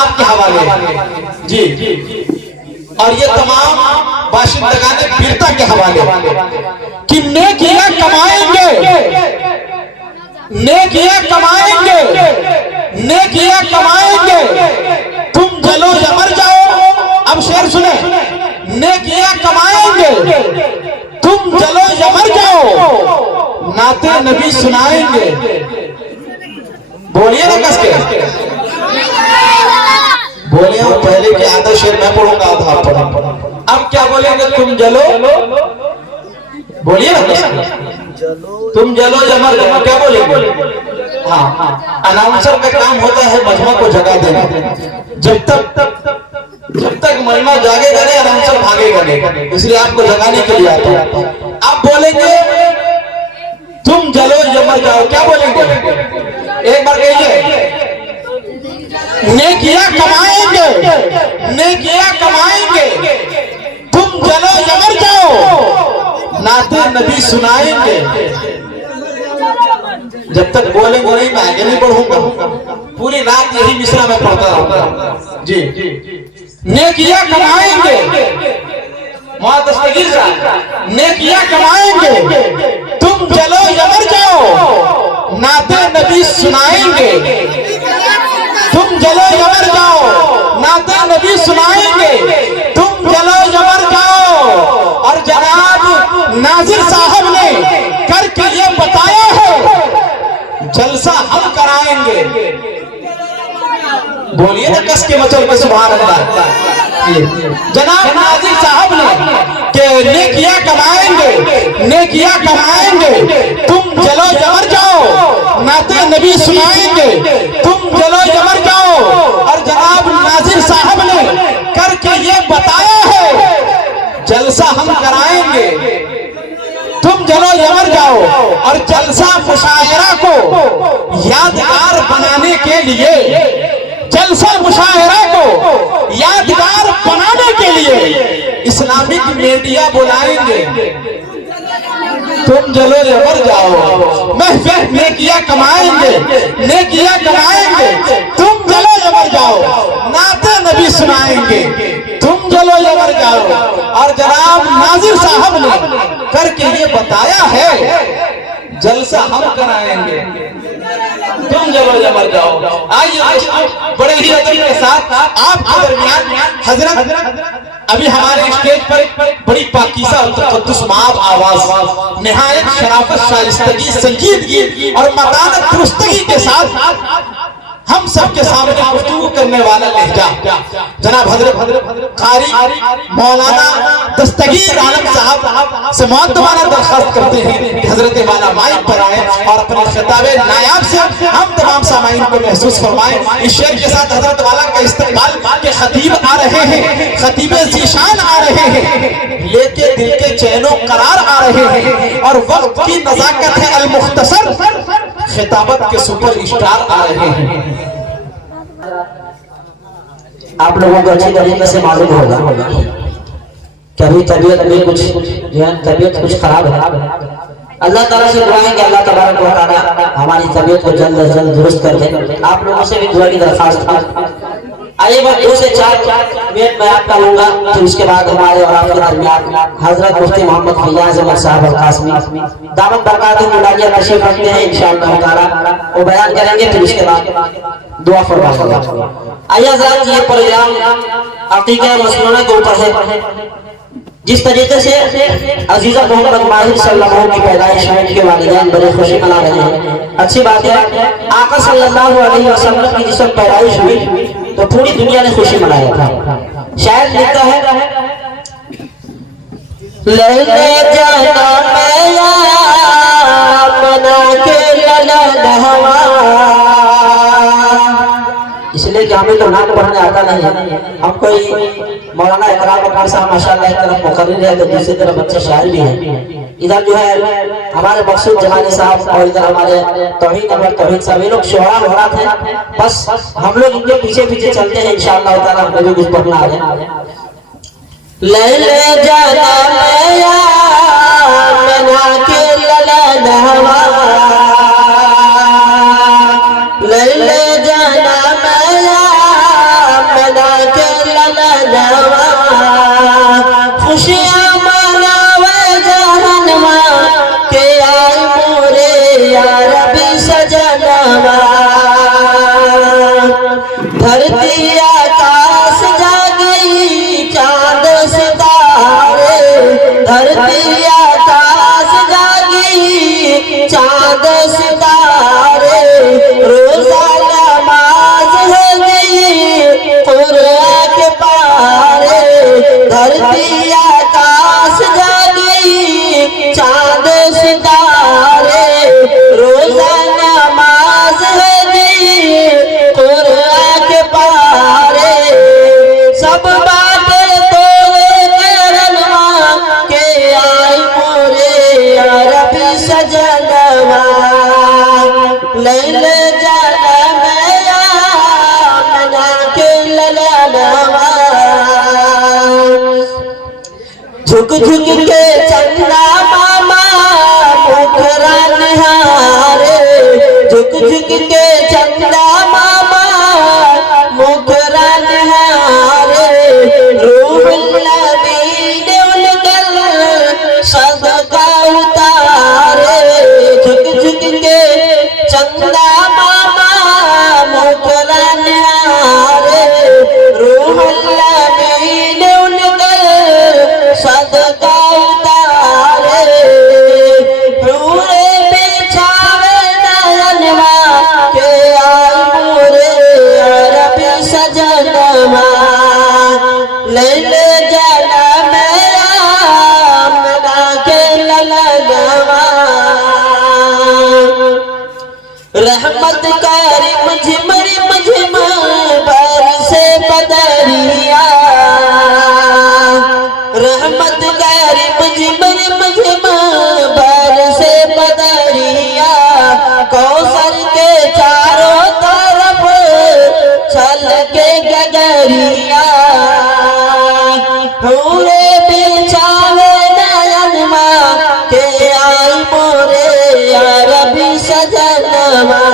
آپ کے حوالے ہے جی، اور یہ تمام باشندگان بیرتا کے حوالے کہ نیکیاں کمائیں گے، نیکیاں کمائیں گے، نیکیاں کمائیں گے، تم جلو یا مر جاؤ. اب شعر سنیں، نیکیاں کمائیں گے، تم جلو یا مر جاؤ، نعت نبی سنائیں گے. بولیے نا کس کے، بولے ہوں پہلے کے آدھا شعر میں پڑھوں گا آدھا آپ پڑھیں. اب کیا بولیں گے، تم جلو، بولیے نا کس کے، تم جلو یا مر جاؤ، کیا بولیں گے؟ ہاں، اناؤنسر کا کام ہوتا ہے مجمع کو جگہ دینا. جب تک مجمع جاگے گا نہیں اناؤنسر بھاگے گا نہیں، اس لیے آپ کو جگانے کے لیے آتا ہے. آپ بولیں گے تم جلو یا مر جاؤ، کیا بولیں گے؟ ایک بار کہیے، نیکیاں کمائیں گے، نیکیاں کمائیں گے، تم جلو یا مر جاؤ، نعت نبی سنائیں گے. جب تک بولیں گے نہیں میں آگے نہیں بڑھوں گا. پوری رات یہی مصرع میں پڑھتا رہوں گا جی. نیکیاں کمائیں گے، دستگیر صاحب، نیکیاں کمائیں گے، تم جلو یا مر جاؤ، نعت نبی سنائیں گے. تم جلو یا مر جاؤ، نعت نبی سنائیں گے، تم جلو یا مر جاؤ. اور جناب ناظر صاحب نے کر کے یہ بتایا ہے، جلسہ ہم کرائیں گے. بولیے نا کس کے مچل کے سبحان اللہ. جناب ناظر صاحب نے کہ نیکیاں کمائیں گے، نیکیاں کمائیں گے، تم جلو یا مر جاؤ، نعت نبی سنائیں گے، تم جلو یا مر جاؤ. اور جناب ناظر صاحب نے کر کے یہ بتایا ہے، جلسہ ہم کرائیں گے، تم جلو یا مر جاؤ. اور جلسہ مشاعرہ کو یادگار بنانے کے لیے، جلسہ مشاعرہ کو یادگار بنانے کے لیے اسلامک میڈیا بلائیں گے. تم جلو یا مر جاؤ، محفل نیکیاں کمائیں گے، نیکیاں کمائیں گے، تم جلو یا مر جاؤ، نعت نبی سنائیں گے، تم جلو یا مر جاؤ. اور جناب ناظر صاحب نے کر کے یہ بتایا ہے، جلسہ ہم کرائیں گے، تم جلو یا مر جاؤ. آئیے بڑے ہی ادب کے ساتھ آپ کے درمیان حضرت ابھی ہمارے اسٹیج پر بڑی پاکیزہ اور تقدس مآب آواز، نہایت شرافت، شائستگی، سنجیدگی اور متانت درستگی کے ساتھ ہم سب کے سامنے گفتگو کرنے والا لہجہ جناب حضرت قاری مولانا دستگیر عالم صاحب سے معدبانہ درخواست کرتے ہیں کہ حضرت والا مائک پر آئیں اور اپنے خطاب نایاب سے ہم تمام سامعین کو محسوس فرمائیں. اس شعر کے ساتھ حضرت والا کا استقبال کے خطیب آ رہے ہیں، خطیب ذیشان آ رہے ہیں، لے کے دل کے چین و قرار آ رہے ہیں، اور وقت کی نزاکت ہے المختصر، خطابت کے سپر اسٹار آ رہے ہیں. آپ لوگوں کو اچھی طریقے سے معلوم ہوگا کہ ابھی طبیعت میں طبیعت کچھ خراب ہے. اللہ تعالیٰ سے دعائیں کہ اللہ تبارک و تعالیٰ ہماری طبیعت کو جلد از جلد درست کر دے. آپ لوگوں سے بھی دعا کی درخواست ہے. آئیے بس 2 سے 4 منٹ میں آپ کا لوں گا، پھر اس کے بعد ہمارے اور آپ کے درمیان حضرت مفتی محمد فیاض احمد صاحب القاسمی دعوت برکاتہ ملاجہ تشریف رکھتے ہیں، انشاءاللہ تعالیٰ وہ بیان کریں گے، پھر اس کے بعد دعا فرمائیں گے. آئیے حضرات، یہ پروگرام عقیقہ مسنونہ کے اوپر ہے. جس طریقے سے عزیزہ محمد ماہر صلی اللہ علیہ وسلم کی پیدائش ہے، ان کے والدین بڑے خوشی منا رہے ہیں. اچھی بات ہے، آقا صلی اللہ علیہ وسلم کی جس وقت پیدائش ہوئی تو پوری دنیا نے خوشی منایا تھا. شاید لکھتا ہے، لے جانا میرا منا کے للہوا. اس لیے کہ ہمیں تو نام پڑھنے آتا نہیں ہے. ہم کوئی مولانا اکرام اکبر صاحب ماشاءاللہ ایک طرف مقرر ہے تو دوسری طرف اچھے شاعر بھی ہیں. ادھر جو ہے ہمارے مقصود جہانی صاحب اور ادھر ہمارے توحید احمد توحید صاحب، یہ لوگ شعراء حضرات ہیں. بس ہم لوگ ان کے پیچھے پیچھے چلتے ہیں، انشاءاللہ تعالیٰ ہمیں بھی کچھ پڑھنا آ جائے. لے جانا میرا منا کے للہوا، لے جانا میرا دھرتی آکاش جاگی چاند ستارے، دھرتی آکاش جاگی چاند ستارے، روزہ نماز ہے گئی قرآن کے پارے، دھرتی آکاش جاگی چاند ستارے، روزہ نماز ہے گئی قرآن کے پارے، سب باتیں توڑے کرنوا کے آئی مورے عربی سجنوا، لیل جانا میں آمنا کے للنوا، جھک جھک کے چندہ ماما مکھرا نہارے، جھک جھک کے چندہ ماما مکھرا نہارے، روح النبی نے ان کر صدقہ اتارے، جھک جھک کے چندہ ماما مکھرا نہارے، روح النبی نے ان کر صدقہ اتارے، پورے بچھاوے نینوا کے آئی مورے عربی سجنوا، لیل جانا میں آمنا کے للنوا، رحمت کریم جھمر مجھمر برسے بدریا، رحمت کریم جھمر مجھمر برسے بدریا، کوثر کے چاروں طرف چھلکے گگریا، پورے بچھاوے نینوا کے آئی مورے عربی سجنوا،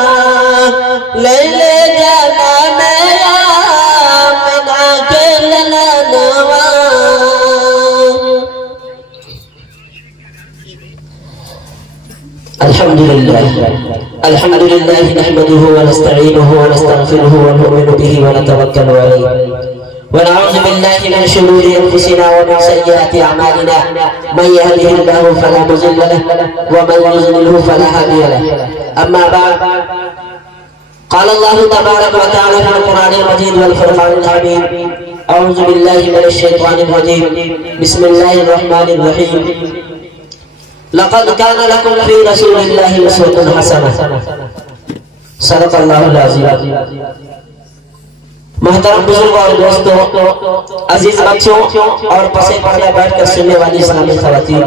لیل جانا میں آمنا کے للنوا۔ الحمد لله نحمده ونستعينه ونستغفره ونؤمن به ونتوكل عليه، ونعوذ بالله من شرور انفسنا ومن سيئات اعمالنا، من يهده الله فلا مضل له ومن يضلل فلا هادي له، اما بعد، قال الله تبارك وتعالى في القرآن المجيد والفرقان الحميد، اعوذ بالله من الشيطان الرجيم، بسم الله الرحمن الرحيم، لقد كان لكم في رسول الله اسوة حسنة، صدق اللہ العظیم۔ محترم بزرگ اور دوستوں، عزیز بچوں اور پس پردہ بیٹھ کر سننے والی اسلامی خواتین،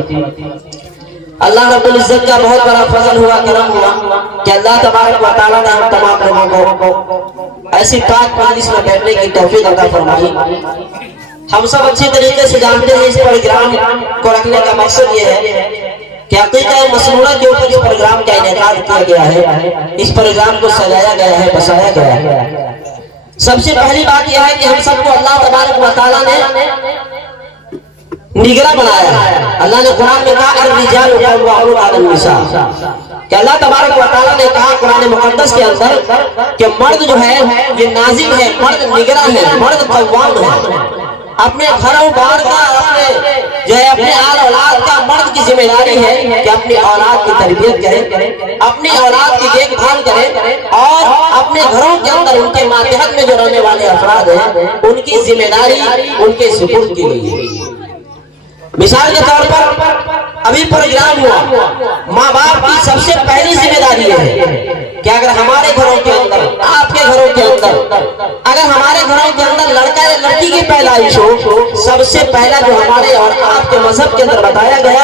اللہ رب العزت کا بہت بڑا فضل ہوا، کرم ہوا کہ اللہ تبارک و تعالیٰ نے ہم تمام لوگوں کو ایسی پاک مجلس میں بیٹھنے کی توفیق عطا فرمائی۔ ہم سب اچھی طریقے سے جانتے ہیں اس پروگرام کو رکھنے کا مقصد یہ ہے کہ عقیدہ مسنونہ کے اوپر اس پروگرام کا انعقاد کیا گیا ہے، اس پروگرام کو سجایا گیا ہے، بسایا گیا ہے۔ سب سے پہلی بات یہ ہے کہ ہم سب کو اللہ تبارک و تعالیٰ نے نگراں بنایا ہے۔ اللہ نے قرآن میں کہا الرجال قوامون علی النساء، کہ اللہ تبارک و تعالیٰ نے کہا قرآن مقدس کے اندر کہ مرد جو ہے یہ ناظم ہے، مرد نگراں ہے، مرد قوام ہے۔ اپنے گھروں بار کا، اپنے جو ہے اپنے آل اولاد کا مرد کی ذمہ داری ہے کہ اپنی اولاد کی تربیت کرے، اپنی اولاد کی دیکھ بھال کرے، اور اپنے گھروں کے اندر ان کے ماتحت میں جو رہنے والے افراد ہیں ان کی ذمہ داری ان کے سپرد کی گئی ہے۔ مثال کے طور پر ابھی پروگرام ہوا، ماں باپ کی سب سے پہلی ذمہ داری ہے کہ اگر ہمارے گھروں کے اندر، آپ کے گھروں کے اندر، اگر ہمارے گھروں کے اندر لڑکا یا لڑکی کی پیدائش ہو، سب سے پہلا جو ہمارے اور آپ کے مذہب کے اندر بتایا گیا،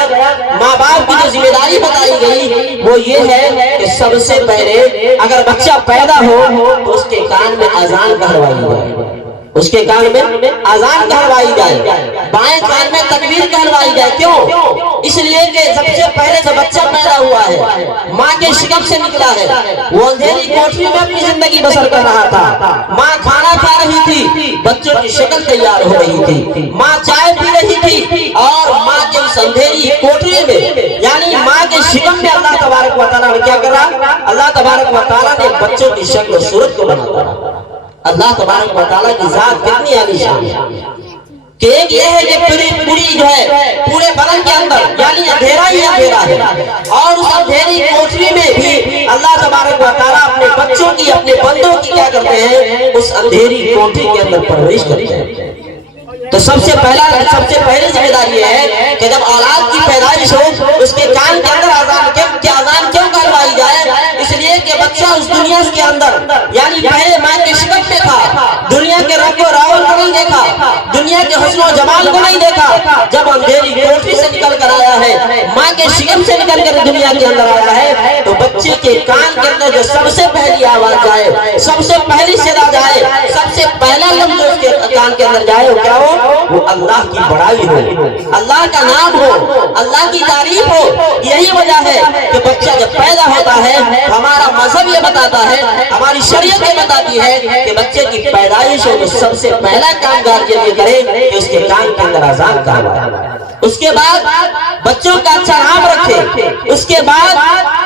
ماں باپ کی جو ذمہ داری بتائی گئی وہ یہ ہے کہ سب سے پہلے اگر بچہ پیدا ہو تو اس کے کان میں اذان کہلوائی جائے، اس کے کان میں اذان کہلوائی جائے، بائیں کان میں تکبیر کہلوائی جائے۔ کیوں؟ اس لیے کہ سب سے پہلے جو بچہ پیدا ہوا ہے، ماں کے شکم سے نکلا ہے، وہ اندھیری کوٹری میں اپنی زندگی بسر کر رہا تھا، ماں کھانا کھا رہی تھی، بچوں کی شکل تیار ہو رہی تھی، ماں چائے پی رہی تھی، اور ماں کے اس اندھیری کوٹری میں یعنی ماں کے شکم میں اللہ تبارک و تعالیٰ نے کیا کرا؟ اللہ تبارک و تعالیٰ نے بچوں کی شکل و صورت کو بنا، اللہ تبارک و تعالیٰ کی ذات کتنی عالیشان ہے کہ ایک یہ ہے کہ پوری جو ہے پورے بدن کے اندر یعنی اندھیرا ہی اندھیرا ہے، اور اس اندھیری کوٹری میں بھی اللہ تبارک و تعالیٰ اپنے بچوں کی اپنے بندوں کی کیا کرتے ہیں، اس اندھیری کوٹری کے اندر پرورش کرتے ہیں۔ تو سب سے پہلی ذمہ داری یہ ہے کہ جب اولاد کی پیدائش ہو اس کے کان کے اندر اذان کیوں کروائی جائے؟ اس لیے کہ بچہ اس دنیا کے اندر یعنی پہلے ماں کے شکم میں تھا، دنیا کے رنگ و راول کو نہیں دیکھا، دنیا کے حسن و جمال کو نہیں دیکھا، جب اندھیری کوٹری سے نکل کر آیا ہے، ماں کے شکم سے نکل کر دنیا کے اندر آیا ہے، تو بچے کے کان کے اندر جو سب سے پہلی آواز جائے، سب سے پہلی صدا جائے، سب سے پہلا لفظ جو اس کے کان کے اندر جائے وہ کیا ہو؟ وہ اللہ کی بڑائی ہو، اللہ کا نام ہو، اللہ کی تعریف ہو۔ یہی وجہ ہے کہ بچہ جب پیدا ہوتا ہے ہمارا مذہب یہ بتاتا ہے، ہماری شریعت یہ بتاتی ہے کہ بچے کی پیدائش ہو تو سب سے پہلا کام گارجین یہ کرے کہ اس کے کان کے اندر اذان کا آواز، اس کے بعد بچوں کا اچھا نام رکھے، اس کے بعد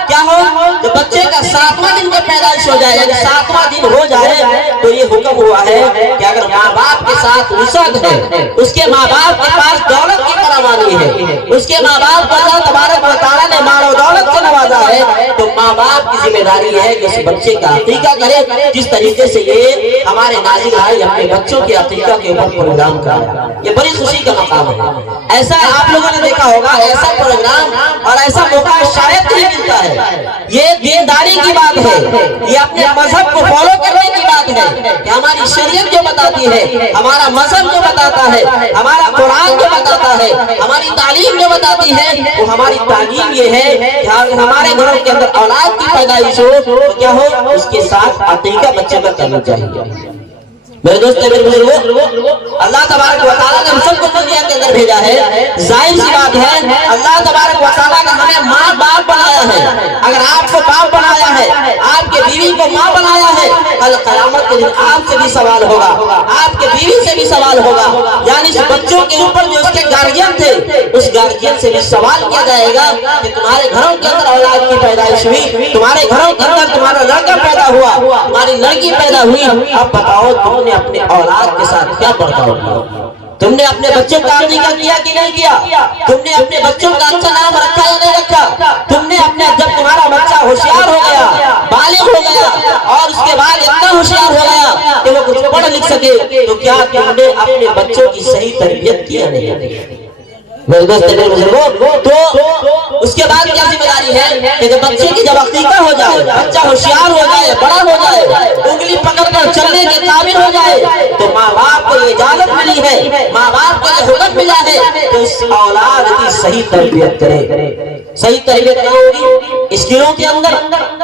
کیا ہو کہ بچے کا 7واں دن میں پیدائش ہو جائے، یعنی 7واں دن ہو جائے تو یہ حکم ہوا ہے کہ اگر ماں باپ کے ساتھ وسعت ہے، اس کے ماں باپ کے پاس دولت کی فراوانی ہے، اس کے ماں باپ کو اللہ تبارک و تعالیٰ نے مال و دولت سے نوازا ہے، تو ماں باپ کی ذمہ داری ہے کہ اس بچے کا عقیقہ کرے، جس طریقے سے یہ ہمارے ناظر بھائی اپنے بچوں کے عقیقہ کے اوپر پروگرام کرا، یہ بڑی خوشی کا مقام ہے۔ ایسا آپ لوگوں نے دیکھا ہوگا، ایسا پروگرام اور ایسا موقع شاید نہیں ملتا ہے۔ یہ دینداری کی بات ہے، یہ اپنے مذہب کو فالو کرنے کی بات ہے کہ ہماری شریعت جو بتاتی ہے، ہمارا مذہب جو بتاتا ہے، ہمارا قرآن جو بتاتا ہے، ہماری تعلیم جو بتاتی ہے، وہ ہماری تعلیم یہ ہے کہ ہمارے گھروں کے اندر اولاد کی پیدائش ہو تو کیا ہو، اس کے ساتھ عقیقہ بچے کا کرنا چاہیے۔ میرے دوست میرے بزرگوں، اللہ تبارک و تعالیٰ نے ہم سب کو دنیا کے اندر بھیجا ہے، ظاہر سی بات ہے اللہ تبارک و تعالیٰ نے ہمیں ماں باپ بنایا ہے۔ اگر آپ کو باپ بنایا ہے، آپ کے بیوی کو ماں بنایا ہے، کل قیامت کے دن آپ سے بھی سوال ہوگا، آپ کے بیوی سے بھی سوال ہوگا، یعنی اس بچوں کے اوپر جو اس کے گارجین تھے اس گارجین سے بھی سوال کیا جائے گا کہ تمہارے گھروں کے اندر اولاد کی پیدائش ہوئی، تمہارے گھروں کے اندر تمہارا لڑکا پیدا ہوا، تمہاری لڑکی پیدا ہوئی، اب بتاؤ تم نے اپنے اولاد کے ساتھ کیا برتاؤ کیا؟ تم نے اپنے بچوں کا عقیقہ کیا کہ نہیں کیا؟ تم نے اپنے بچوں کا اچھا نام رکھا یا نہیں رکھا؟ تم نے اپنے جب تمہارا بچہ ہوشیار ہو گیا، بالغ ہو گیا اور اس کے بعد اتنا ہوشیار ہو گیا کہ وہ کچھ پڑھ لکھ سکے تو کیا تم نے اپنے بچوں کی صحیح تربیت کی یا نہیں؟ میرے دوست میرے بزرگوں، تو اس کے بعد کیا ذمہ داری ہے کہ جب بچے کی جب عقیقہ ہو جائے، بچہ ہوشیار ہو جائے، بڑا ہو جائے، انگلی پکڑ کر چلنے کے قابل ہو جائے تو ماں باپ کو یہ اجازت ملی ہے، ماں باپ کو یہ حکم ملا ہے کہ اس اولاد کی صحیح تربیت کرے۔ صحیح تربیت کہاں ہوگی؟ اسکولوں کے اندر،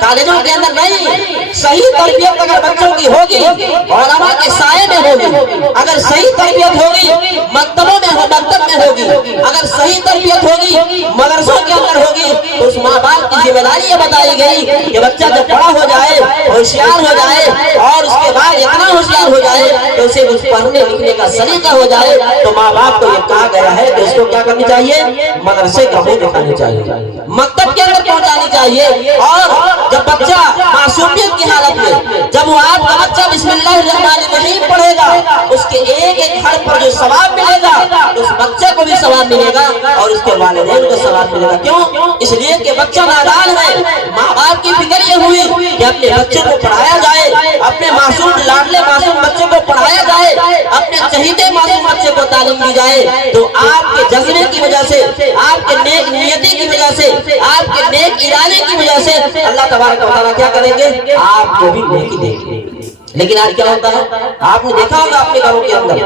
کالجوں کے اندر نہیں، صحیح تربیت اگر بچوں کی ہوگی علماء کے سائے میں ہوگی، اگر صحیح تربیت ہوگی مکتبوں میں مکتب میں ہوگی، اگر صحیح تربیت ہوگی مدرسوں کے اندر ہوگی تو اس ماں باپ کی ذمہ داری یہ بتائی گئی کہ بچہ جب بڑا ہو جائے، ہوشیار ہو جائے اور اس کے بعد اتنا ہوشیار ہو جائے کہ اسے کچھ پڑھنے لکھنے کا سلیقہ ہو جائے تو ماں باپ کو یہ کہا گیا ہے کہ اس کو کیا کرنی چاہیے؟ مدرسے کا منہ دکھانی چاہیے، مکتب کے اندر پہنچانی چاہیے۔ اور جب بچہ معصومیت کی حالت میں، جب وہ آپ کا بچہ بسم اللہ الرحمن الرحیم پڑھے گا، اس کے ایک ایک حرف پر جو ثواب ملے گا اس بچے کو بھی ثواب ملے گا اور اس کے والدین کو ثواب ملے گا۔ کیوں؟ اس لیے کہ بچہ نادان ہے، ماں باپ کی فکر یہ ہوئی کہ اپنے بچوں کو پڑھایا جائے، اپنے معصوم لاڈلے معصوم بچوں کو پڑھایا جائے، اپنے چہیتے معصوم بچے کو تعلیم دی جائے، تو آپ کے جذبے کی وجہ سے، آپ کے نیک نیتی کی وجہ سے، آپ کے نیک ارادے کی وجہ سے اللہ تبارک و تعالیٰ کیا کریں گے؟ آپ کو بھی نیکی دیں گے۔ لیکن آج کیا ہوتا ہے؟ آپ نے دیکھا ہوگا اپنے گھروں کے اندر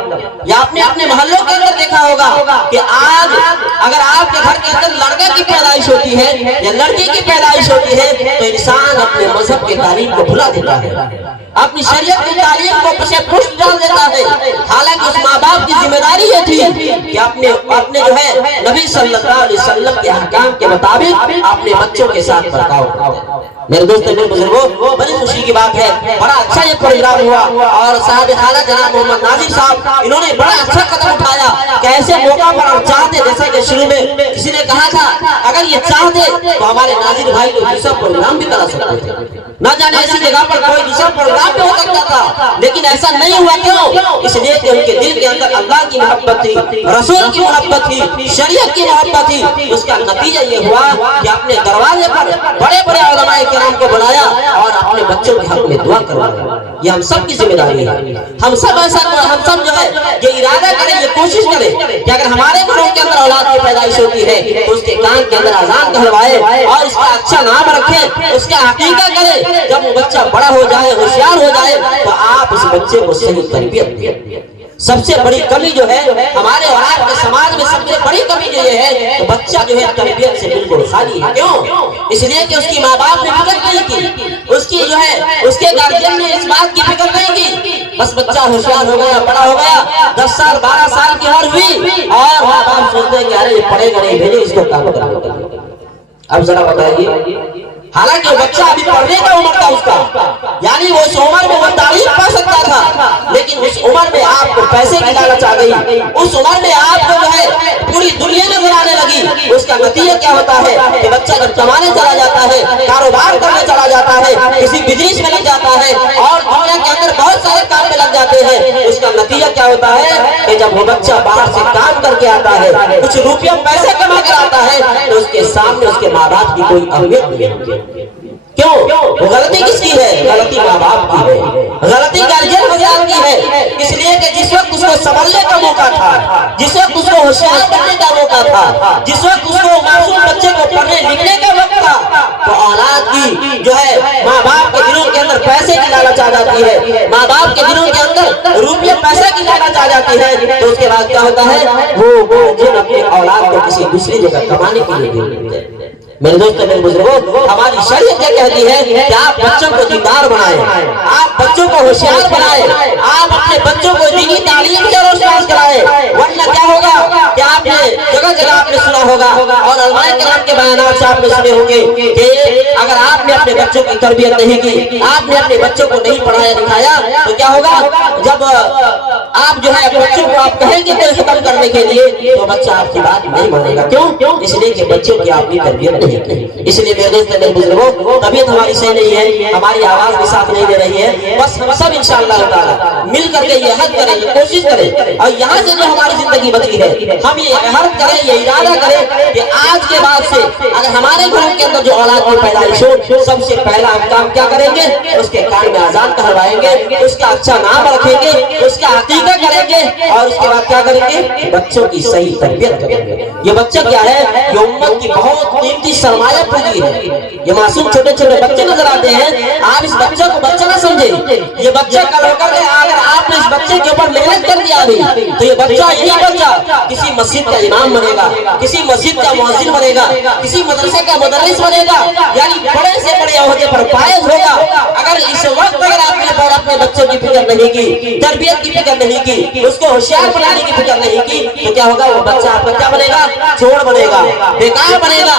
یا آپ نے اپنے محلوں کے اندر دیکھا ہوگا کہ آج اگر آپ کے گھر کے اندر لڑکے کی پیدائش ہوتی ہے یا لڑکی کی پیدائش ہوتی ہے تو انسان اپنے مذہب کی تعلیم کو بھلا دیتا ہے، اپنی شریعت کی تعلیم کو پسے پشت ڈال دیتا ہے، حالانکہ اس ماں باپ کی ذمہ داری یہ تھی کہ اپنے جو ہے نبی صلی اللہ علیہ وسلم کے احکام کے مطابق اپنے بچوں کے ساتھ برتاؤ کریں۔ میرے دوست میرے بزرگوں، بڑی خوشی کی بات ہے، بڑا اچھا یہ پروگرام ہوا اور صاحب خالہ جناب محمد ناظر صاحب انہوں نے بڑا اچھا قدم اٹھایا کہ ایسے موقع پر ہم چاہتے، جیسا کہ شروع میں کسی نے کہا تھا اگر یہ چاہتے تو ہمارے ناظر بھائی کو دوسرا پروگرام بھی کرا سکتے تھے، نہ جانے ایسی جگہ پر کوئی دوسرا پروگرام بھی ہو سکتا تھا، لیکن ایسا نہیں ہوا. کیوں؟ اس لیے کہ ان کے دل کے اندر اللہ کی محبت تھی، رسول کی محبت تھی، شریعت کی محبت تھی. اس کا نتیجہ یہ ہوا کہ اپنے دروازے پر بڑے بڑے علماء کرام کو بلایا اور اپنے بچوں کے حق میں دعا کروایا. یہ ہم سب کی ذمہ داری ہے. ہم سب جو ہے یہ ارادہ کریں، یہ کوشش کریں کہ اگر ہمارے گھروں کے اندر اولاد کی پیدائش ہوتی ہے تو اس کے کان کے اندر اذان کہلوائے اور اس کا اچھا نام رکھیں، اس کا عقیقہ کریں. جب وہ بچہ بڑا ہو جائے، ہوشیار ہو جائے، تو آپ اس بچے کو صحیح تربیت دیں. سب سے بڑی کمی جو ہے ہمارے اور آپ کے سماج میں، سب سے بڑی کمی جو یہ ہے، بچہ جو ہے تربیت سے بالکل خالی ہے. کیوں؟ اس لیے کہ اس کی ماں باپ نے فکر نہیں کی، اس کی جو ہے اس کے گارجین نے اس بات کی فکر نہیں کی. بس بچہ ہوشیار ہو گیا، بڑا ہو گیا، 10 سال 12 سال کی عمر ہوئی اور ماں باپ سوچتے ہیں کہ ارے یہ پڑھے گا نہیں، بھیجے اس کو کام کرے. اب ذرا بتائیے، حالانکہ وہ بچہ ابھی پڑھنے کا عمر تھا اس کا، یعنی وہ اس عمر میں وہ تعلیم پا سکتا تھا، لیکن اس عمر میں آپ کو پیسے کی لالچ آ گئی، اس عمر میں آپ کو جو ہے پوری دنیا نظر آنے لگی. اس کا نتیجہ کیا ہوتا ہے کہ بچہ جب کمانے چلا جاتا ہے، کاروبار کرنے چلا جاتا ہے، کسی بزنس میں لگ جاتا ہے اور دنیا کے اندر بہت سارے کام میں لگ جاتے ہیں. اس کا نتیجہ کیا ہوتا ہے کہ جب وہ بچہ باہر سے کام کر کے آتا ہے، کچھ روپیہ پیسے کما کر آتا ہے، تو اس کے سامنے اس کے ماں باپ کی کوئی اہمیت نہیں ہوتی. کیوں؟ وہ غلطی کس کی ہے؟ غلطی ماں باپ کی ہے، غلطی گارجین حضرات کی ہے. اس لیے کہ جس وقت اس کو سنبھلنے کا موقع تھا، جس وقت اس کو ہوشیار بننے کا موقع تھا، جس وقت اس کو معصوم بچے کو پڑھنے لکھنے کا وقت تھا، تو اولاد کی جو ہے ماں باپ کے دلوں کے اندر پیسے کی لالچ آ جاتی ہے، ماں باپ کے دلوں کے اندر روپیہ پیسے کی لالچ آ جاتی ہے. تو اس کے بعد کیا ہوتا ہے، وہ گارجین اپنے اولاد کو کسی دوسری جگہ کمانے کے لیے دے دیتے ہیں. میرے دوست میرے بزرگوں، ہماری شریعت یہ کہتی ہے کہ آپ بچوں کو دیندار بنائیں، آپ بچوں کو ہوشیار بنائیں، آپ اپنے بچوں کو دینی تعلیم سے روشناس کرائیں. ورنہ کیا ہوگا کہ آپ نے جگہ جگہ آپ نے سنا ہوگا اور علماء کرام کے بیانات سے آپ نے سنے ہوں گے کہ اگر آپ نے اپنے بچوں کی تربیت نہیں کی، آپ نے اپنے بچوں کو نہیں پڑھایا لکھایا، تو کیا ہوگا جب آپ جو ہے بچوں کو آپ کہیں گے دل ختم کرنے کے لیے، تو بچہ آپ کی بات نہیں مانے گا. کیوں؟ اس لیے کہ بچوں کی آپ کی تربیت. اس لیے میرے دوست میرے بزرگوں، طبیعت ہماری صحیح نہیں ہے، ہماری آواز بھی ساتھ نہیں دے رہی ہے. بس ہم سب انشاءاللہ تعالی مل کر کے یہ حد کریں، یہ کوشش کریں اور یہاں سے جو ہماری زندگی بچی ہے ہم یہ عہد کریں، یہ ارادہ کریں کہ آج کے بعد سے اگر ہمارے گھروں کے اندر جو اولاد کی پیدائش ہو، سب سے پہلا ہم کام کیا کریں گے، اس کے کان میں اذان کہلوائیں گے، اس کا اچھا نام رکھیں گے، اس کا عقیقہ کریں گے اور اس کے بعد کیا کریں گے، بچوں کی صحیح تربیت کریں گے. یہ بچہ کیا ہے، یہ امت کی بہت قیمتی سرمایہ پوری ہے. یہ معصوم چھوٹے چھوٹے بچے نظر آتے ہیں، آپ اس بچے کو بچہ نہ سمجھیں. یہ بچہ کل ہو کر اگر آپ نے اس بچے کے اوپر محنت کر دیا بھی تو یہ بچہ یہی بچہ کسی مسجد کا امام بنے گا، کسی مسجد کا مؤذن بنے گا، کسی مدرسے کا مدرس بنے گا، یعنی بڑے سے بڑے عہدے پر فائز ہوگا. اگر اس وقت اگر آپ نے اپنے بچوں کی فکر نہیں کی، تربیت کی فکر نہیں کی، اس کو ہوشیار بنانے کی فکر نہیں کی، تو کیا ہوگا، وہ بچہ آپ کا کیا بنے گا، چور بنے گا، بیکار بنے گا،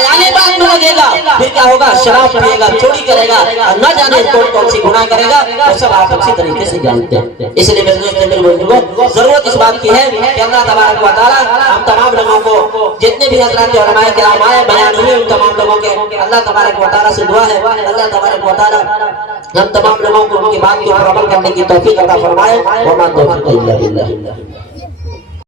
لانے بات میں لگے گا. پھر کیا ہوگا، شراب پیے گا، چوری کرے گا اور نہ جانے کون سی گناہ کرے گا. وہ سب آپ اچھی طریقے سے جانتے ہیں. اس لیے میرے دوست میرے بزرگوں، ضرورت اس بات کی ہے کہ اللہ تبارک و تعالیٰ ہم تمام لوگوں کو، جتنے بھی حضرات علماء کرام آئے بیان ہوئے، ان تمام لوگوں کے اللہ تبارک و تعالیٰ سے دعا ہے اللہ تبارک و تعالیٰ ہم تمام لوگوں کو ان کی بات کے اوپر عمل کرنے کی توفیق عطا فرمائے. وما توفیق الا باللہ.